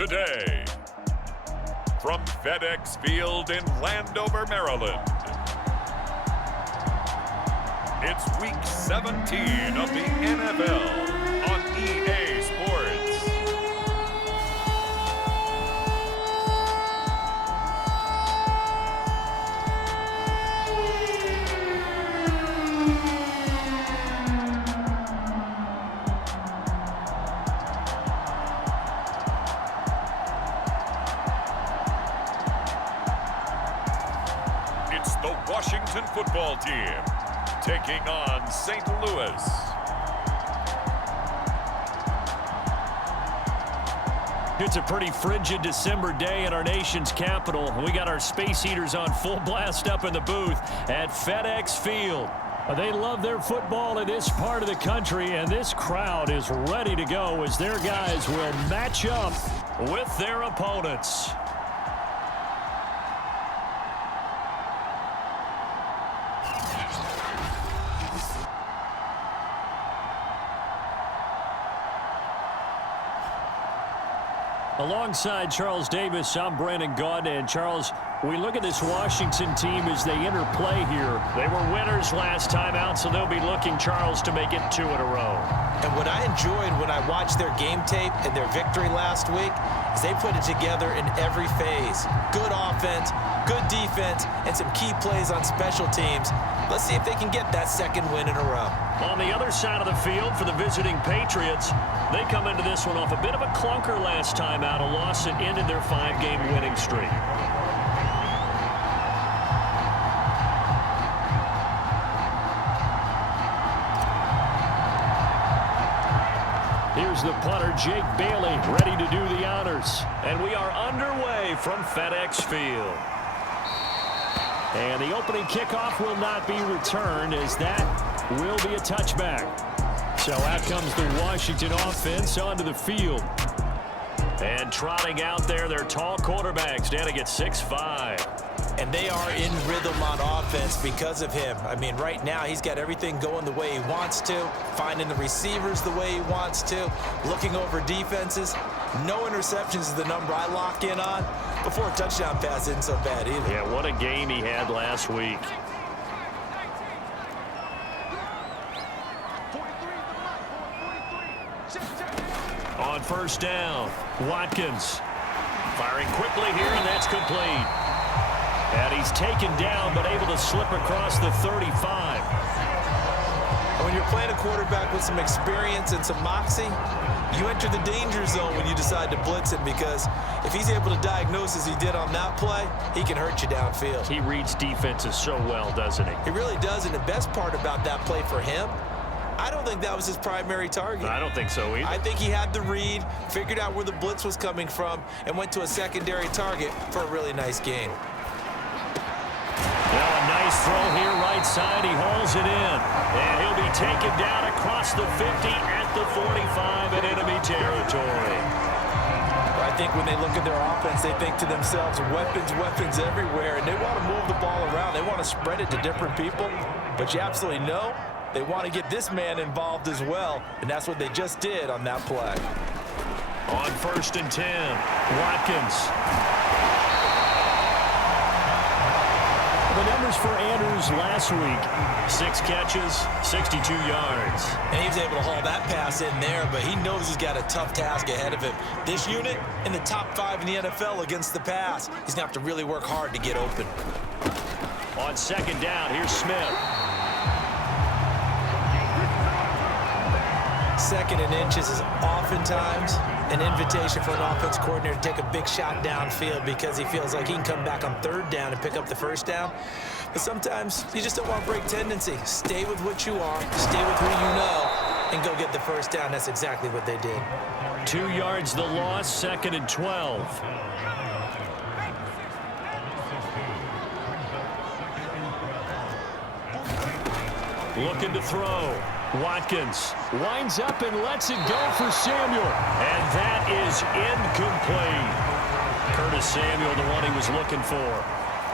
today. From FedEx Field in Landover, Maryland, it's Week 17 of the NFL on EA Sports. It's the Washington football team taking on St. Louis. It's a pretty frigid December day in our nation's capital. We got our space heaters on full blast up in the booth at FedEx Field. They love their football in this part of the country, and this crowd is ready to go as their guys will match up with their opponents. Alongside Charles Davis, I'm Brandon Gaunt. And Charles, we look at this Washington team as they interplay here. They were winners last time out, so they'll be looking, Charles, to make it 2 in a row. And what I enjoyed when I watched their game tape and their victory last week is they put it together in every phase. Good offense, good defense, and some key plays on special teams. Let's see if they can get that second win in a row. On the other side of the field for the visiting Patriots, they come into this one off a bit of a clunker last time out, a loss that ended their 5-game winning streak. Here's the punter, Jake Bailey, ready to do the honors. And we are underway from FedEx Field. And the opening kickoff will not be returned, as that will be a touchback. So out comes the Washington offense onto the field. And trotting out there, their tall quarterbacks standing at 6'5". And they are in rhythm on offense because of him. I mean, right now, he's got everything going the way he wants to, finding the receivers the way he wants to, looking over defenses. No interceptions is the number I lock in on. Before a touchdown pass isn't so bad either. Yeah, what a game he had last week. On first down, Watkins firing quickly here, and that's complete. And he's taken down, but able to slip across the 35. When you're playing a quarterback with some experience and some moxie, you enter the danger zone when you decide to blitz him, because if he's able to diagnose as he did on that play, he can hurt you downfield. He reads defenses so well, doesn't he? He really does, and the best part about that play for him, I don't think that was his primary target. I don't think so either. I think he had the read, figured out where the blitz was coming from, and went to a secondary target for a really nice gain. Well, a nice throw here right side. He hauls it in. And he'll be taken down across the 50 at the 45 in enemy territory. I think when they look at their offense, they think to themselves, weapons, weapons everywhere, and they want to move the ball around. They want to spread it to different people, but you absolutely know they want to get this man involved as well, and that's what they just did on that play. On 1st and 10, Watkins. The numbers for Andrews last week, 6 catches, 62 yards. And he was able to haul that pass in there, but he knows he's got a tough task ahead of him. This unit in the top 5 in the NFL against the pass. He's going to have to really work hard to get open. On 2nd down, here's Smith. 2nd and inches is oftentimes an invitation for an offense coordinator to take a big shot downfield because he feels like he can come back on 3rd down and pick up the 1st down. But sometimes you just don't want to break tendency. Stay with what you are, stay with who you know, and go get the 1st down. That's exactly what they did. 2 yards the loss, 2nd and 12. Looking to throw. Watkins winds up and lets it go for Samuel. And that is incomplete. Curtis Samuel, the one he was looking for.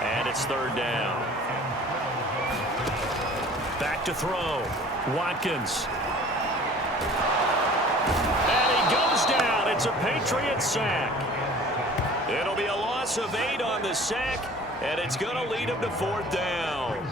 And it's 3rd down. Back to throw. Watkins. And he goes down And it's a Patriots sack. It'll be a loss of 8 on the sack, and it's going to lead him to 4th down.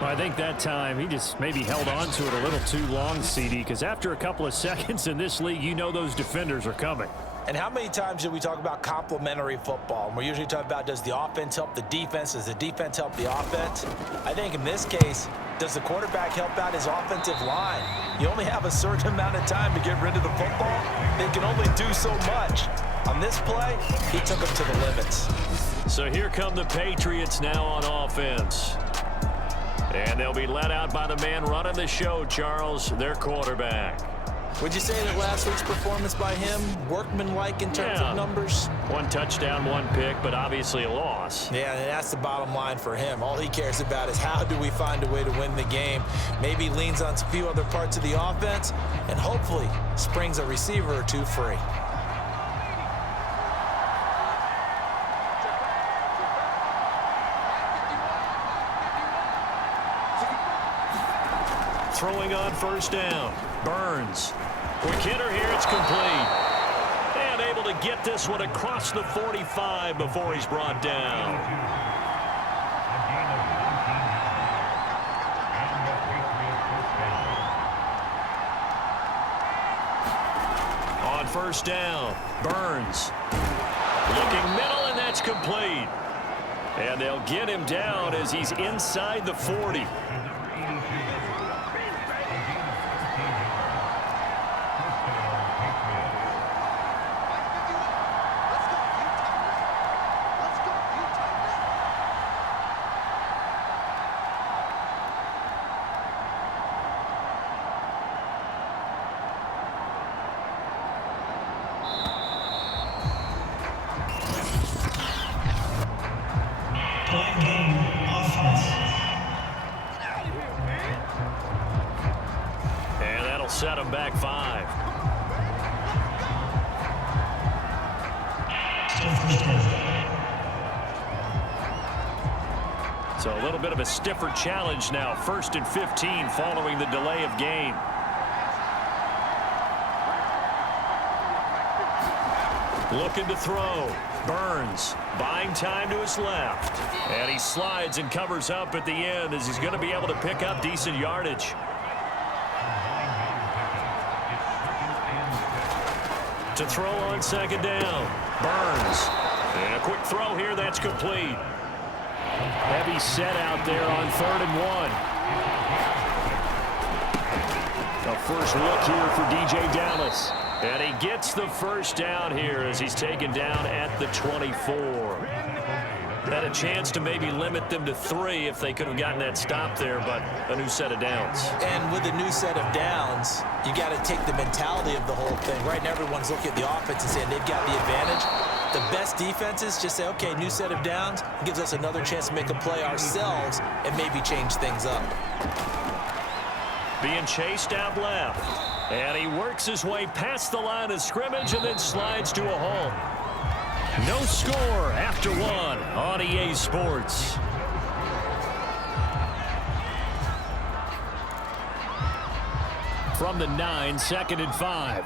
Well, I think that time he just maybe held on to it a little too long, CD, because after a couple of seconds in this league, you know those defenders are coming. And how many times do we talk about complementary football? And we're usually talking about, does the offense help the defense? Does the defense help the offense? I think in this case, does the quarterback help out his offensive line? You only have a certain amount of time to get rid of the football. They can only do so much. On this play, he took them to the limits. So here come the Patriots now on offense. And they'll be led out by the man running the show, Charles, their quarterback. Would you say that last week's performance by him, workmanlike in terms of numbers? 1 touchdown, 1 pick, but obviously a loss. Yeah, and that's the bottom line for him. All he cares about is how do we find a way to win the game. Maybe leans on a few other parts of the offense, and hopefully springs a receiver or two free. Throwing on 1st down. Burns. Quick hitter here. It's complete. And able to get this one across the 45 before he's brought down. On 1st down, Burns. Looking middle, and that's complete. And they'll get him down as he's inside the 40. And that'll set him back 5. So a little bit of a stiffer challenge now. 1st and 15 following the delay of game. Looking to throw. Burns buying time to his left. And he slides and covers up at the end as he's going to be able to pick up decent yardage. To throw on 2nd down. Burns. And a quick throw here. That's complete. Heavy set out there on 3rd and 1. A first look here for DJ Dallas. And he gets the 1st down here as he's taken down at the 24. Had a chance to maybe limit them to 3 if they could have gotten that stop there, but a new set of downs. And with a new set of downs, you got to take the mentality of the whole thing. Right now, everyone's looking at the offense and saying they've got the advantage. The best defenses just say, okay, new set of downs, gives us another chance to make a play ourselves and maybe change things up. Being chased out left. And he works his way past the line of scrimmage and then slides to a halt. No score after 1 on EA Sports. From the 9, 2nd and 5.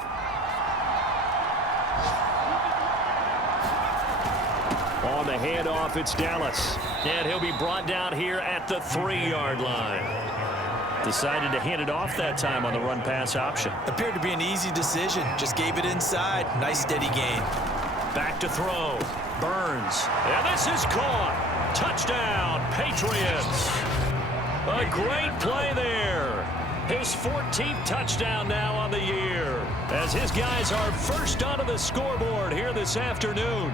On the handoff, it's Dallas. And he'll be brought down here at the 3-yard line. Decided to hand it off that time on the run-pass option. Appeared to be an easy decision. Just gave it inside. Nice, steady gain. Back to throw. Burns. And this is caught. Touchdown, Patriots. A great play there. His 14th touchdown now on the year. As his guys are first onto the scoreboard here this afternoon.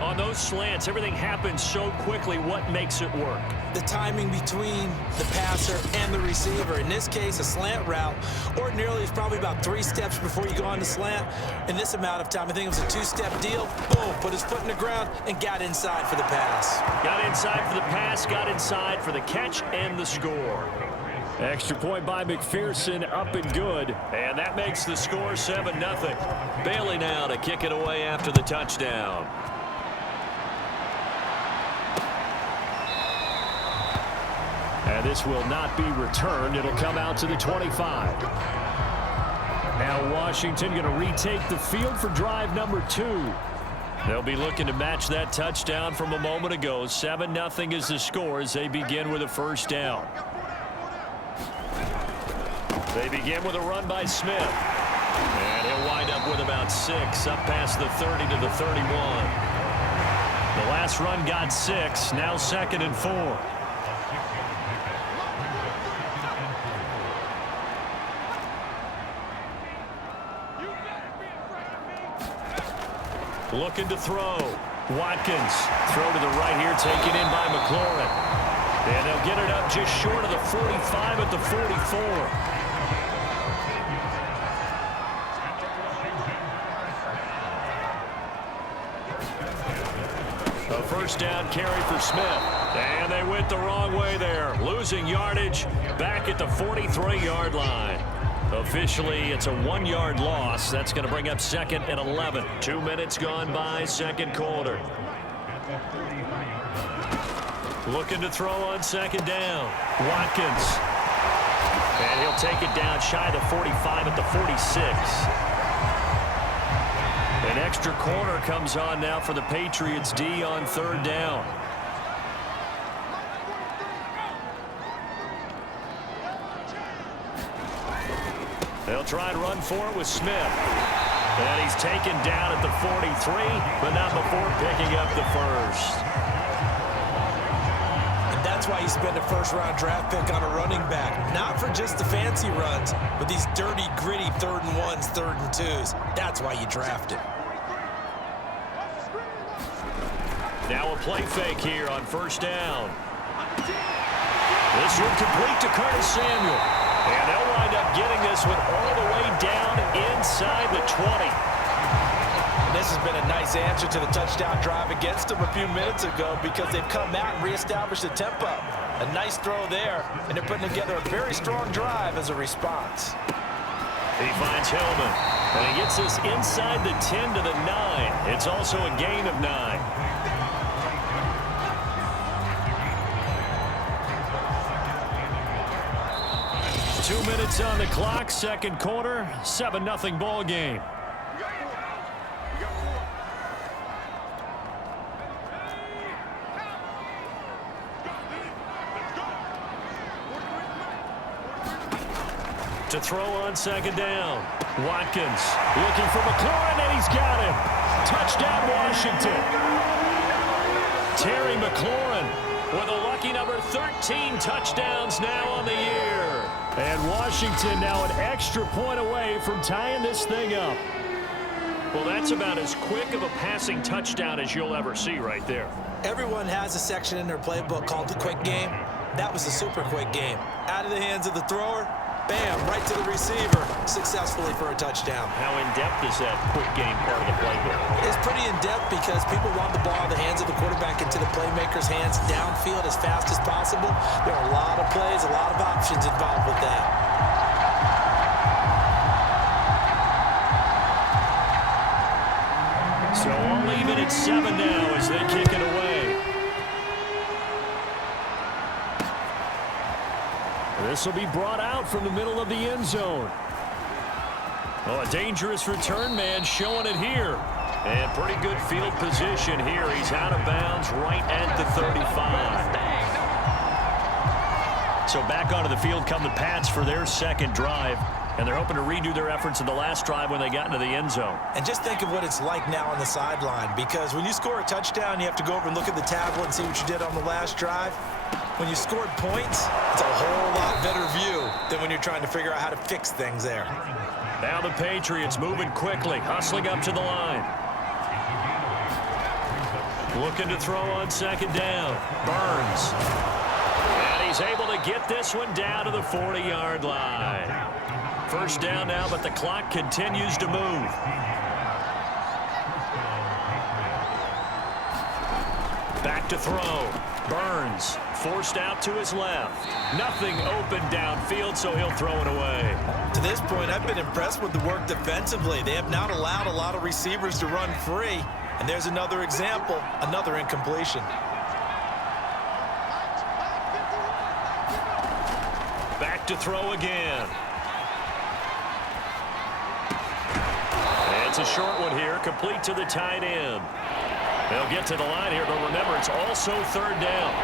On those slants, everything happens so quickly. What makes it work? The timing between the passer and the receiver. In this case, a slant route ordinarily is probably about 3 steps before you go on the slant. In this amount of time, I think it was a 2-step deal. Boom, put his foot in the ground and got inside for the pass. Got inside for the pass, got inside for the catch and the score. Extra point by McPherson, up and good. And that makes the score 7-0. Bailey now to kick it away after the touchdown. And this will not be returned. It'll come out to the 25. Now Washington going to retake the field for drive number 2. They'll be looking to match that touchdown from a moment ago. 7-0 is the score as they begin with a first down. They begin with a run by Smith. And he'll wind up with about 6, up past the 30 to the 31. The last run got 6, now 2nd and 4. Looking to throw. Watkins. Throw to the right here, taken in by McLaurin. And they'll get it up just short of the 45 at the 44. A first down carry for Smith. And they went the wrong way there. Losing yardage back at the 43-yard line. Officially, it's a 1-yard loss. That's going to bring up 2nd and 11. 2 minutes gone by, second quarter. Looking to throw on 2nd down. Watkins. And he'll take it down shy of the 45 at the 46. An extra corner comes on now for the Patriots D on 3rd down. They'll try and run for it with Smith. And he's taken down at the 43, but not before picking up the first. And that's why you spend a first-round draft pick on a running back. Not for just the fancy runs, but these dirty, gritty 3rd and 1s, 3rd and 2s. That's why you draft him. Now a play fake here on 1st down. This one complete to Curtis Samuel. And they'll wind up getting this one all the way down inside the 20. This has been a nice answer to the touchdown drive against them a few minutes ago because they've come out and reestablished the tempo. A nice throw there, and they're putting together a very strong drive as a response. He finds Hillman, and he gets this inside the 10 to the 9. It's also a gain of 9. 2 minutes on the clock, second quarter, 7-0 ball game. To throw on 2nd down. Watkins looking for McLaurin, and he's got him. Touchdown, Washington. Terry McLaurin with a lucky number 13 touchdowns now on the year. And Washington now an extra point away from tying this thing up. Well, that's about as quick of a passing touchdown as you'll ever see right there. Everyone has a section in their playbook called the quick game. That was a super quick game. Out of the hands of the thrower, bam, right to the receiver, successfully for a touchdown. How in-depth is that quick game part of the playbook? It's pretty in-depth because people want the ball in the hands of the quarterback into the playmaker's hands downfield as fast as possible. There are a lot of plays, a lot of options involved with that. So I'll leave it at 7 now as they kick it away. This will be brought out from the middle of the end zone. Oh, a dangerous return man showing it here. And pretty good field position here. He's out of bounds right at the 35. So back onto the field come the Pats for their second drive. And they're hoping to redo their efforts in the last drive when they got into the end zone. And just think of what it's like now on the sideline, because when you score a touchdown, you have to go over and look at the tablet and see what you did on the last drive. When you scored points, it's a whole lot better view than when you're trying to figure out how to fix things there. Now the Patriots moving quickly, hustling up to the line. Looking to throw on 2nd down. Burns. And he's able to get this one down to the 40-yard line. First down now, but the clock continues to move. Back to throw. Burns forced out to his left. Nothing open downfield, so he'll throw it away. To this point, I've been impressed with the work defensively. They have not allowed a lot of receivers to run free. And there's another example, another incompletion. Back to throw again. It's a short one here, complete to the tight end. They'll get to the line here, but remember, it's also third down.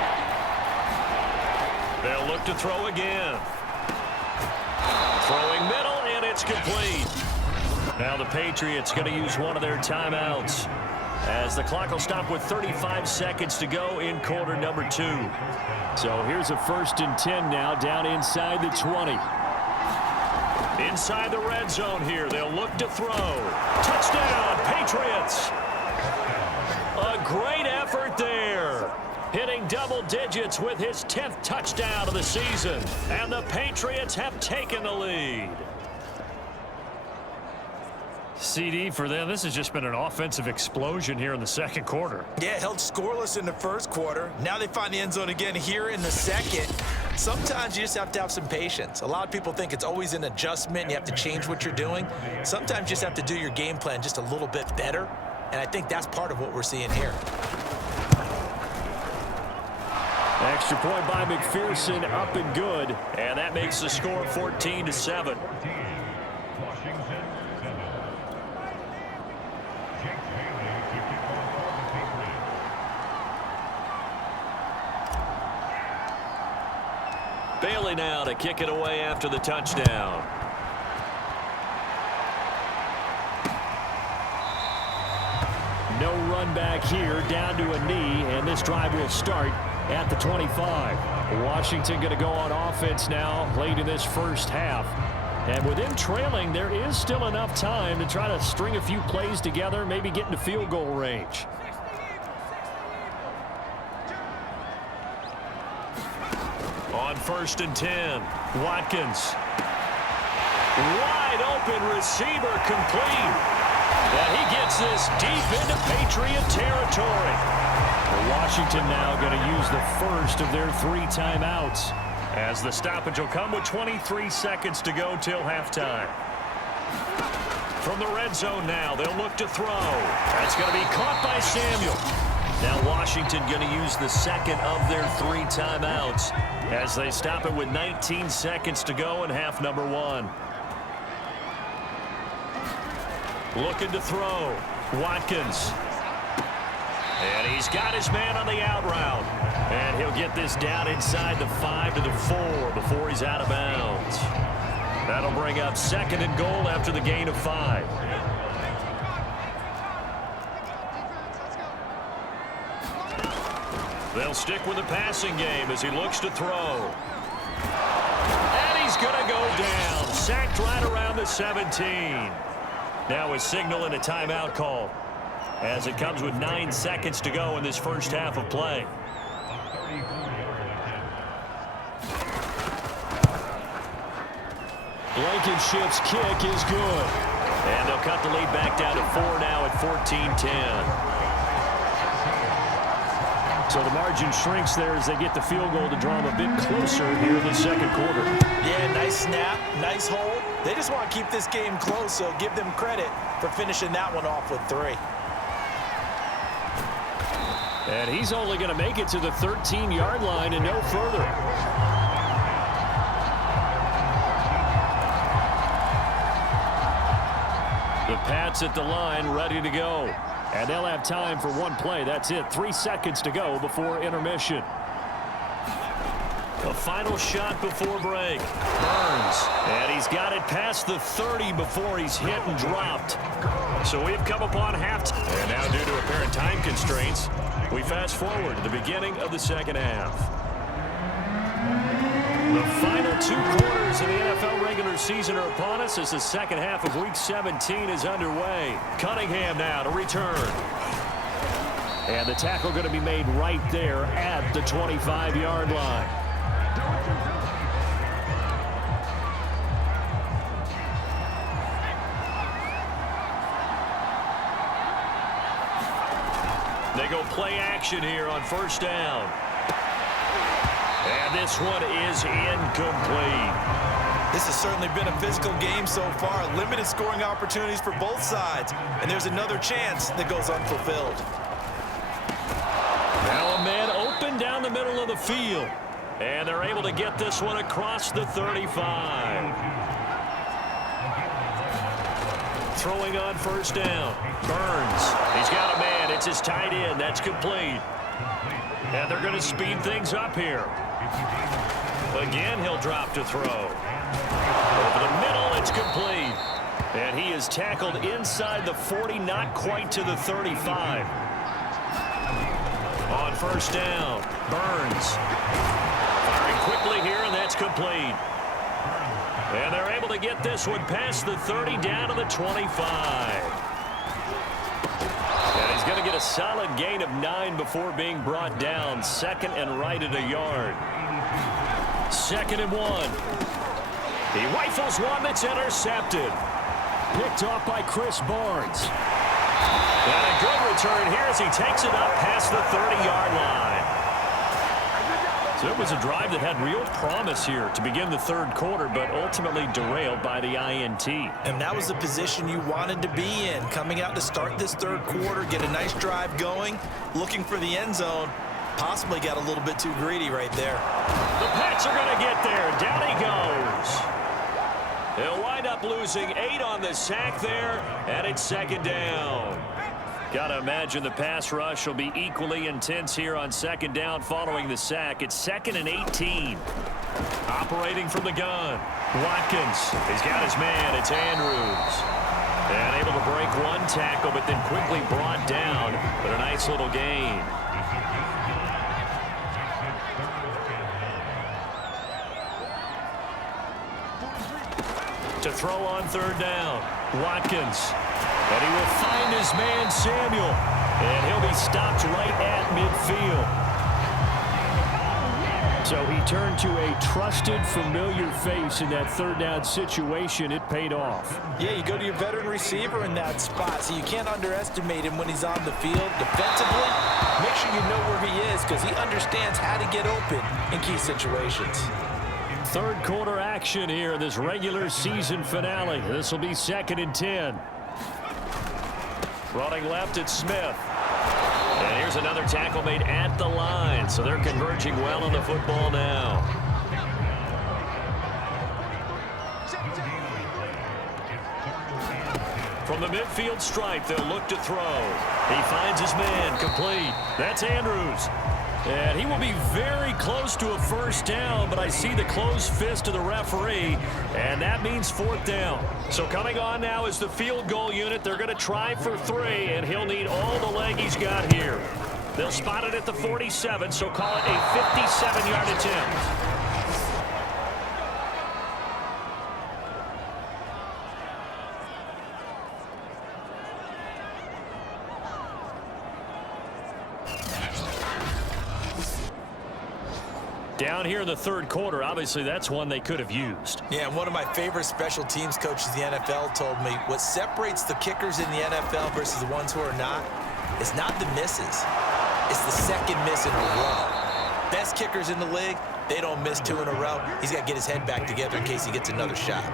They'll look to throw again. Throwing middle, and it's complete. Now the Patriots going to use one of their timeouts, as the clock will stop with 35 seconds to go in quarter number 2. So here's a 1st and 10 now, down inside the 20. Inside the red zone here, they'll look to throw. Touchdown, Patriots! A great effort there. Hitting double digits with his 10th touchdown of the season. And the Patriots have taken the lead. CD for them, this has just been an offensive explosion here in the second quarter. Yeah, held scoreless in the first quarter. Now they find the end zone again here in the second. Sometimes you just have to have some patience. A lot of people think it's always an adjustment. You have to change what you're doing. Sometimes you just have to do your game plan just a little bit better. And I think that's part of what we're seeing here. Extra point by McPherson, up and good. And that makes the score 14-7. Bailey now to kick it away after the touchdown. No run back here, down to a knee, and this drive will start at the 25. Washington going to go on offense now late in this first half. And with them trailing, there is still enough time to try to string a few plays together, maybe get into field goal range. On 1st and 10, Watkins. Wide open receiver complete. And he gets this deep into Patriot territory. Washington now going to use the first of their 3 timeouts, as the stoppage will come with 23 seconds to go till halftime. From the red zone now, they'll look to throw. That's going to be caught by Samuel. Now Washington going to use the second of their 3 timeouts, as they stop it with 19 seconds to go in half number 1. Looking to throw. Watkins. And he's got his man on the out route. And he'll get this down inside the 5 to the 4 before he's out of bounds. That'll bring up 2nd and goal after the gain of 5. They'll stick with the passing game as he looks to throw. And he's going to go down. Sacked right around the 17. Now a signal and a timeout call, as it comes with 9 seconds to go in this first half of play. Blankenship's kick is good. And they'll cut the lead back down to 4 now at 14-10. So the margin shrinks there as they get the field goal to draw them a bit closer here in the second quarter. Yeah, nice snap, nice hold. They just want to keep this game close, so give them credit for finishing that one off with 3. And he's only going to make it to the 13-yard line and no further. The Pats at the line, ready to go. And they'll have time for 1 play. That's it. 3 seconds to go before intermission. A final shot before break. Burns. And he's got it past the 30 before he's hit and dropped. So we've come upon halftime. And now, due to apparent time constraints, we fast forward to the beginning of the second half. The final 2 quarters of the NFL regular season are upon us as the second half of Week 17 is underway. Cunningham now to return. And the tackle going to be made right there at the 25-yard line. They go play action here on first down. And this one is incomplete. This has certainly been a physical game so far. Limited scoring opportunities for both sides. And there's another chance that goes unfulfilled. Now a man open down the middle of the field. And they're able to get this one across the 35. throwing on first down. Burns. He's got a man. It's his tight end. That's complete. And they're going to speed things up here. Again, he'll drop to throw. Over the middle, it's complete. And he is tackled inside the 40, not quite to the 35. On first down, Burns. Firing quickly here, and that's complete. And they're able to get this one past the 30 down to the 25. And he's going to get a solid gain of 9 before being brought down. Second and right at a yard. 2nd and 1. He rifles one that's intercepted. Picked off by Chris Barnes. And a good return here as he takes it up past the 30-yard line. So it was a drive that had real promise here to begin the third quarter, but ultimately derailed by the INT. And that was the position you wanted to be in, coming out to start this third quarter, get a nice drive going, looking for the end zone. Possibly got a little bit too greedy right there. The Pats are going to get there. Down he goes. He'll wind up losing 8 on the sack there, and it's 2nd down. Got to imagine the pass rush will be equally intense here on 2nd down following the sack. It's 2nd and 18. Operating from the gun. Watkins. He's got his man. It's Andrews. And able to break one tackle, but then quickly brought down. But a nice little gain. To throw on 3rd down. Watkins. And he will find his man, Samuel. And he'll be stopped right at midfield. So he turned to a trusted, familiar face in that 3rd down situation. It paid off. Yeah, you go to your veteran receiver in that spot, so you can't underestimate him when he's on the field. Defensively, make sure you know where he is because he understands how to get open in key situations. Third quarter action here, this regular season finale. This will be 2nd and 10. Running left, it's Smith. And here's another tackle made at the line. So they're converging well on the football now. From the midfield stripe, they'll look to throw. He finds his man, complete. That's Andrews. And he will be very close to a first down, but I see the closed fist of the referee, and that means 4th down. So coming on now is the field goal unit. They're going to try for 3, and he'll need all the leg he's got here. They'll spot it at the 47, so call it a 57-yard attempt. Down here in the third quarter, obviously that's one they could have used. Yeah, and one of my favorite special teams coaches in the NFL told me what separates the kickers in the NFL versus the ones who are not is not the misses. It's the second miss in a row. Best kickers in the league, they don't miss 2 in a row. He's got to get his head back together in case he gets another shot.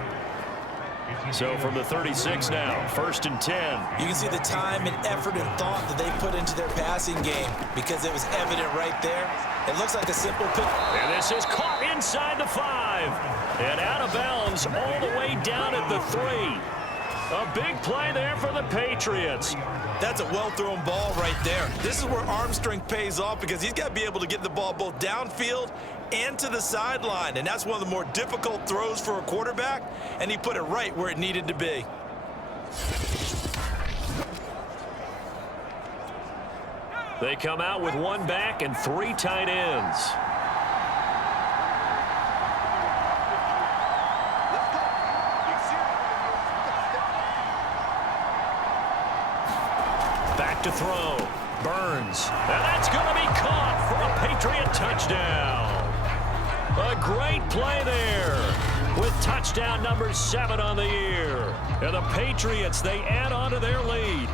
So from the 36 now, 1st and 10. You can see the time and effort and thought that they put into their passing game because it was evident right there. It looks like a simple pick. And this is caught inside the 5. And out of bounds all the way down at the 3. A big play there for the Patriots. That's a well-thrown ball right there. This is where arm strength pays off because he's got to be able to get the ball both downfield and to the sideline. And that's one of the more difficult throws for a quarterback. And he put it right where it needed to be. They come out with 1 back and 3 tight ends. Back to throw. Burns. And that's going to be caught for a Patriot touchdown. A great play there with touchdown number 7 on the year. And the Patriots, they add on to their lead.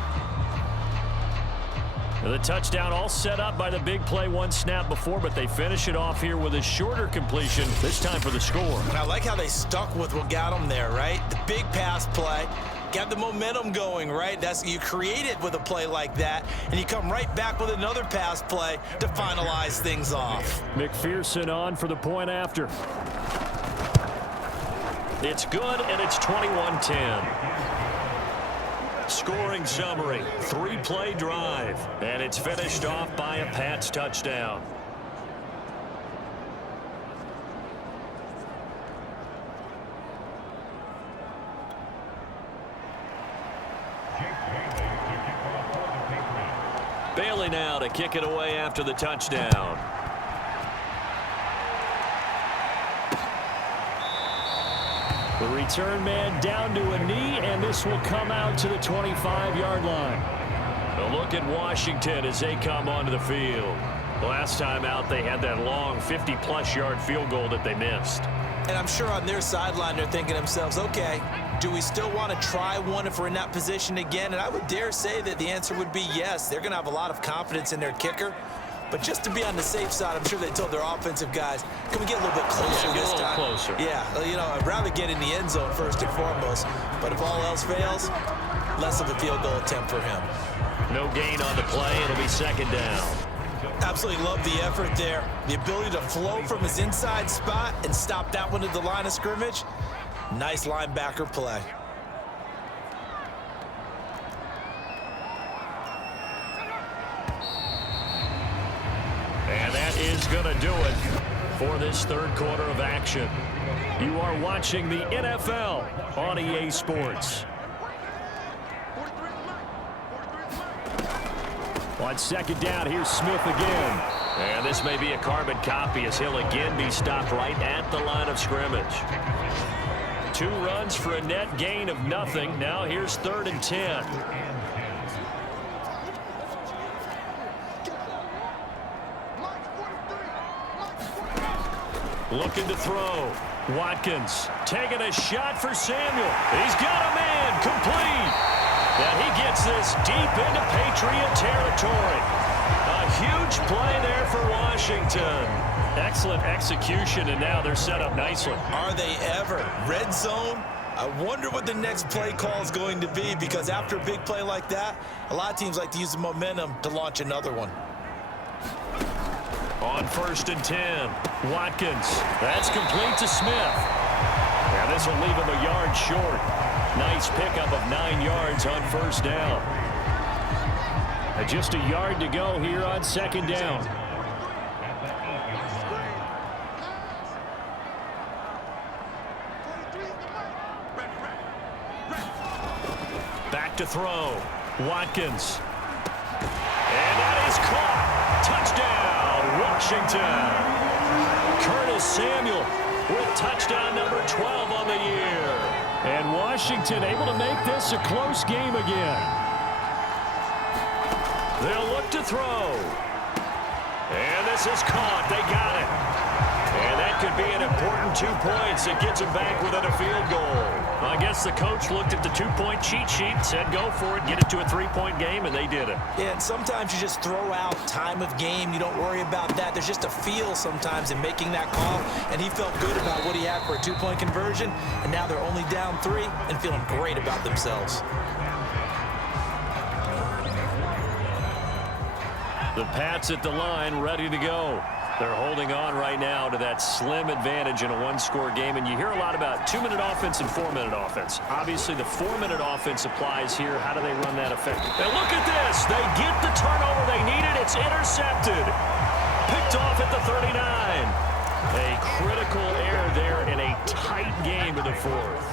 The touchdown all set up by the big play 1 snap before, but they finish it off here with a shorter completion, this time for the score. And I like how they stuck with what got them there, right? The big pass play, got the momentum going, right? You create it with a play like that, and you come right back with another pass play to finalize things off. McPherson on for the point after. It's good, and it's 21-10. Scoring summary, 3-play drive, and it's finished off by a Pats touchdown. Bailey now to kick it away after the touchdown. The return man down to a knee, and this will come out to the 25-yard line. A look at Washington as they come onto the field. Last time out, they had that long 50-plus yard field goal that they missed. And I'm sure on their sideline, they're thinking to themselves, okay, do we still want to try one if we're in that position again? And I would dare say that the answer would be yes. They're going to have a lot of confidence in their kicker. But just to be on the safe side, I'm sure they told their offensive guys, can we get a little bit closer this time? Closer. Yeah, you know, I'd rather get in the end zone first and foremost. But if all else fails, less of a field goal attempt for him. No gain on the play. It'll be second down. Absolutely love the effort there. The ability to flow from his inside spot and stop that one at the line of scrimmage. Nice linebacker play. And that is going to do it for this third quarter of action. You are watching the NFL on EA Sports. On second down, here's Smith again. And this may be a carbon copy as he'll again be stopped right at the line of scrimmage. 2 runs for a net gain of nothing. Now here's 3rd and 10. Looking to throw. Watkins taking a shot for Samuel. He's got a man complete. And he gets this deep into Patriot territory. A huge play there for Washington. Excellent execution, and now they're set up nicely. Are they ever? Red zone? I wonder what the next play call is going to be, because after a big play like that, a lot of teams like to use the momentum to launch another one. On 1st and 10, Watkins. That's complete to Smith. And this will leave him a yard short. Nice pickup of 9 yards on 1st down. And just a yard to go here on 2nd down. Back to throw. Watkins. And that is caught. Touchdown, Washington. Curtis Samuel with touchdown number 12 on the year. And Washington able to make this a close game again. They'll look to throw. And this is caught. They got it. And that could be an important 2 points. It gets them back within a field goal. I guess the coach looked at the 2-point cheat sheet, said go for it, get it to a 3-point game, and they did it. Yeah, and sometimes you just throw out time of game. You don't worry about that. There's just a feel sometimes in making that call, and he felt good about what he had for a 2-point conversion, and now they're only down 3 and feeling great about themselves. The Pats at the line, ready to go. They're holding on right now to that slim advantage in a 1-score game, and you hear a lot about 2-minute offense and 4-minute offense. Obviously, the 4-minute offense applies here. How do they run that effectively? And look at this. They get the turnover they needed. It's intercepted. Picked off at the 39. A critical error there in a tight game in the 4th.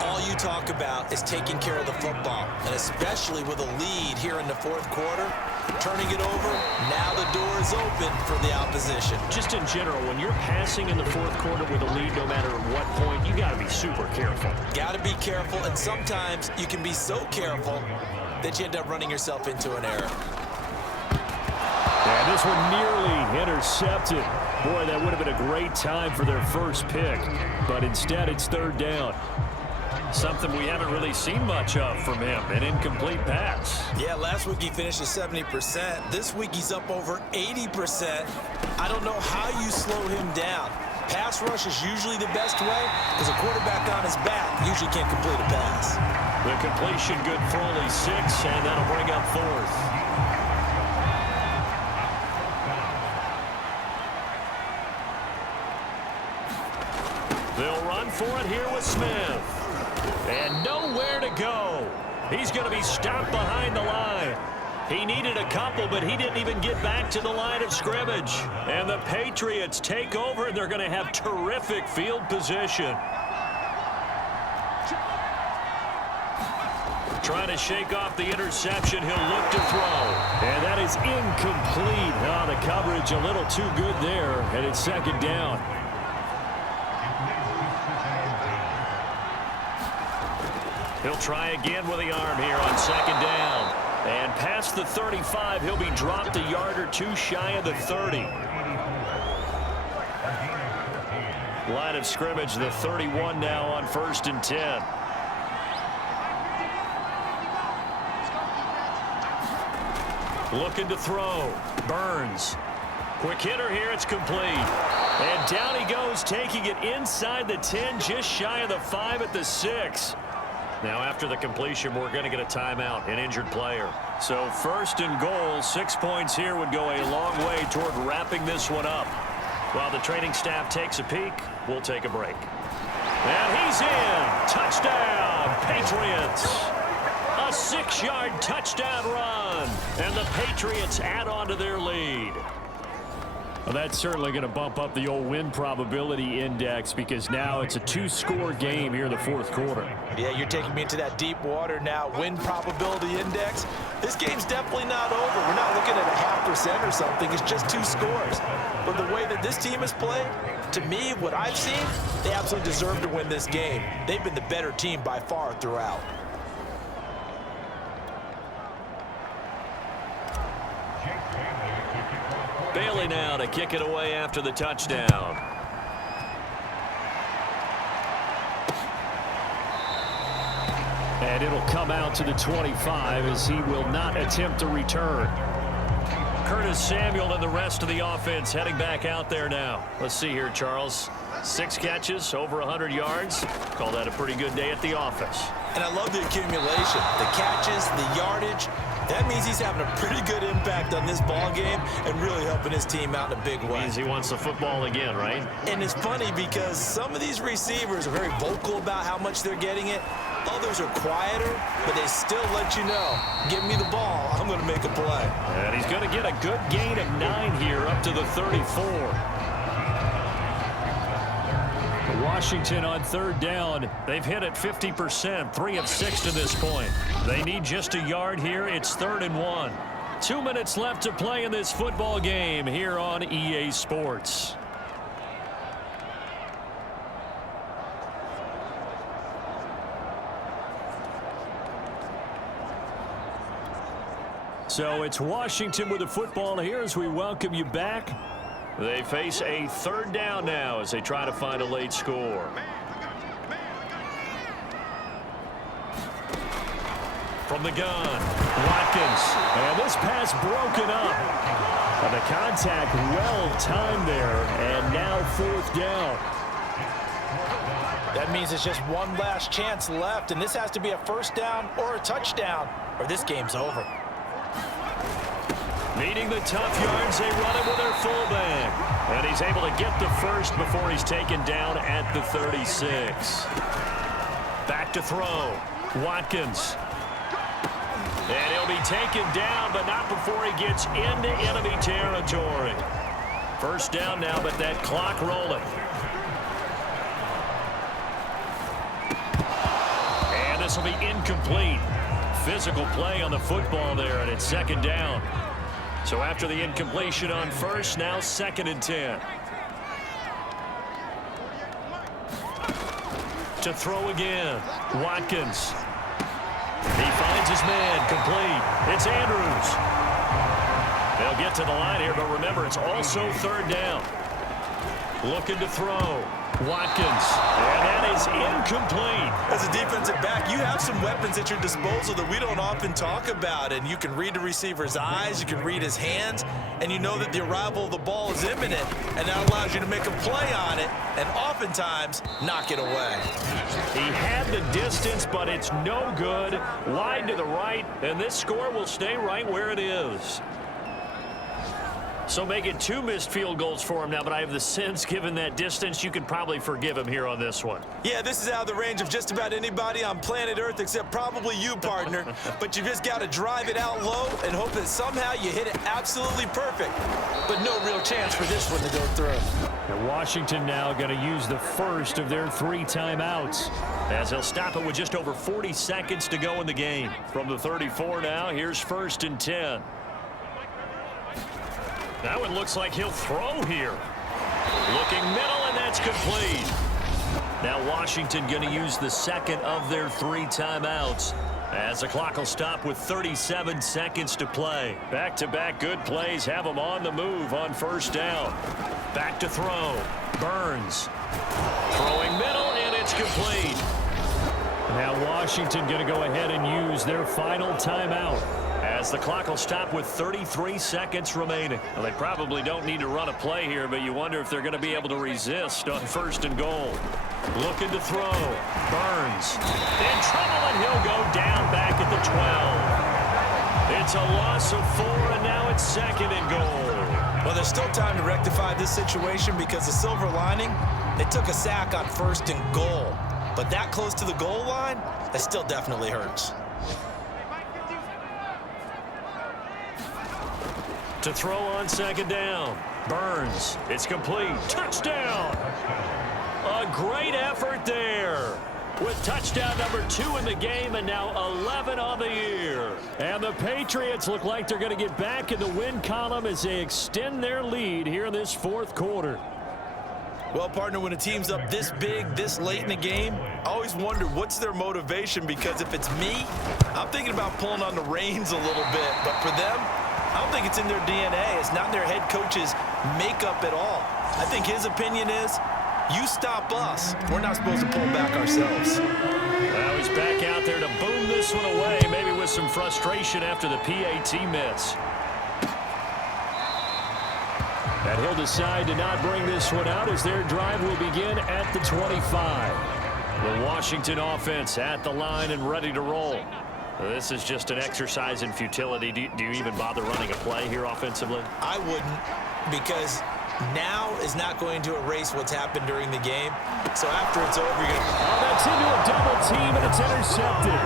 All you talk about is taking care of the football, and especially with a lead here in the 4th quarter, turning it over, now the door is open for the opposition. Just in general, when you're passing in the 4th quarter with a lead, no matter what point, you got to be super careful. Got to be careful, and sometimes you can be so careful that you end up running yourself into an error. And this one nearly intercepted. Boy, that would have been a great time for their first pick, but instead it's 3rd down. Something we haven't really seen much of from him, an incomplete pass. Yeah, last week he finished at 70%. This week he's up over 80%. I don't know how you slow him down. Pass rush is usually the best way, because a quarterback on his back usually can't complete a pass. The completion good for only 6, and that'll bring up 4th. They'll run for it here with Smith. And nowhere to go. He's going to be stopped behind the line. He needed a couple, but he didn't even get back to the line of scrimmage. And the Patriots take over, and they're going to have terrific field position. Trying to shake off the interception. He'll look to throw. And that is incomplete. Oh, the coverage a little too good there, and it's second down. He'll try again with the arm here on second down. And past the 35, he'll be dropped a yard or two shy of the 30. Line of scrimmage, the 31 now on 1st and 10. Looking to throw. Burns. Quick hitter here. It's complete. And down he goes, taking it inside the 10, just shy of the 5 at the 6. Now, after the completion, we're going to get a timeout, an injured player. So 1st and goal, 6 points here would go a long way toward wrapping this one up. While the training staff takes a peek, we'll take a break. And he's in. Touchdown, Patriots. A 6-yard touchdown run. And the Patriots add on to their lead. Well, that's certainly going to bump up the old win probability index because now it's a 2-score game here in the 4th quarter. Yeah, you're taking me into that deep water now. Win probability index. This game's definitely not over. We're not looking at a 0.5% or something. It's just 2 scores. But the way that this team has played, to me, what I've seen, they absolutely deserve to win this game. They've been the better team by far throughout. Bailey now to kick it away after the touchdown. And it'll come out to the 25 as he will not attempt to return. Curtis Samuel and the rest of the offense heading back out there now. Let's see here, Charles. 6 catches, over 100 yards. Call that a pretty good day at the office. And I love the accumulation, the catches, the yardage. That means he's having a pretty good impact on this ball game and really helping his team out in a big way. Means he wants the football again, right? And it's funny because some of these receivers are very vocal about how much they're getting it. Others are quieter, but they still let you know, give me the ball, I'm going to make a play. And he's going to get a good gain of 9 here up to the 34. Washington on 3rd down. They've hit it 50%, 3 of 6 to this point. They need just a yard here. It's 3rd and 1. 2 minutes left to play in this football game here on EA Sports. So it's Washington with the football here as we welcome you back. They face a 3rd down now as they try to find a late score. From the gun, Watkins. And this pass broken up. And the contact well timed there. And now 4th down. That means it's just one last chance left, and this has to be a 1st down or a touchdown, or this game's over. Needing the tough yards, they run it with their fullback. And he's able to get the first before he's taken down at the 36. Back to throw. Watkins. And he'll be taken down, but not before he gets into enemy territory. 1st down now, but that clock rolling. And this will be incomplete. Physical play on the football there, and it's 2nd down. So after the incompletion on 1st, now 2nd and 10. To throw again. Watkins. He finds his man. Complete. It's Andrews. They'll get to the line here, but remember, it's also 3rd down. Looking to throw. Watkins. And that is incomplete. As a defensive back, you have some weapons at your disposal that we don't often talk about. And you can read the receiver's eyes, you can read his hands, and you know that the arrival of the ball is imminent. And that allows you to make a play on it and oftentimes knock it away. He had the distance, but it's no good. Wide to the right, and this score will stay right where it is. So making 2 missed field goals for him now, but I have the sense, given that distance, you could probably forgive him here on this one. Yeah, this is out of the range of just about anybody on planet Earth except probably you, partner. But you just got to drive it out low and hope that somehow you hit it absolutely perfect. But no real chance for this one to go through. And Washington now going to use the first of their 3 timeouts, as he'll stop it with just over 40 seconds to go in the game. From the 34 now, here's 1st and 10. That one looks like he'll throw here. Looking middle, and that's complete. Now Washington going to use the second of their 3 timeouts, as the clock will stop with 37 seconds to play. Back-to-back good plays have them on the move on 1st down. Back to throw. Burns. Throwing middle, and it's complete. Now Washington going to go ahead and use their final timeout, as the clock will stop with 33 seconds remaining. Well, they probably don't need to run a play here, but you wonder if they're going to be able to resist on 1st and goal. Looking to throw. Burns. In trouble, and he'll go down back at the 12. It's a loss of 4, and now it's 2nd and goal. Well, there's still time to rectify this situation because the silver lining, they took a sack on 1st and goal. But that close to the goal line, that still definitely hurts. To throw on 2nd down. Burns. It's complete. Touchdown. A great effort there, with touchdown number 2 in the game and now 11 on the year. And the Patriots look like they're going to get back in the win column as they extend their lead here in this 4th quarter. Well, partner, when a team's up this big, this late in the game, I always wonder what's their motivation, because if it's me, I'm thinking about pulling on the reins a little bit. But for them, I don't think it's in their DNA. It's not in their head coach's makeup at all. I think his opinion is, you stop us, we're not supposed to pull back ourselves. Well, he's back out there to boom this one away, maybe with some frustration after the PAT miss. And he'll decide to not bring this one out as their drive will begin at the 25. The Washington offense at the line and ready to roll. This is just an exercise in futility. Do you even bother running a play here offensively? I wouldn't, because now is not going to erase what's happened during the game. So after it's over, you're going to... Oh, that's into a double team, and it's intercepted.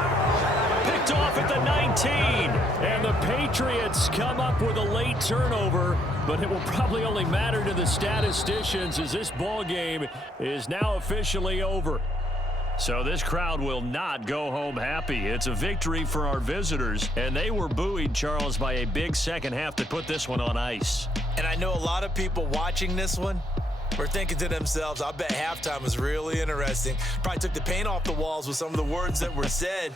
Picked off at the 19. And the Patriots come up with a late turnover, but it will probably only matter to the statisticians as this ball game is now officially over. So this crowd will not go home happy. It's a victory for our visitors, and they were buoyed, Charles, by a big second half to put this one on ice. And I know a lot of people watching this one were thinking to themselves, I bet halftime was really interesting. Probably took the paint off the walls with some of the words that were said.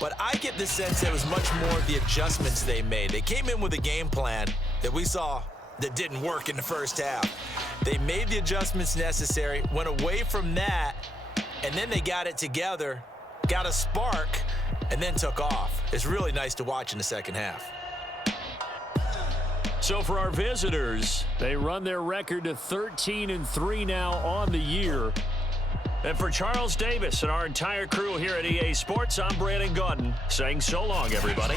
But I get the sense that it was much more the adjustments they made. They came in with a game plan that we saw that didn't work in the 1st half. They made the adjustments necessary, went away from that, and then they got it together, got a spark, and then took off. It's really nice to watch in the 2nd half. So for our visitors, they run their record to 13-3 now on the year. And for Charles Davis and our entire crew here at EA Sports, I'm Brandon Gaudin saying so long, everybody.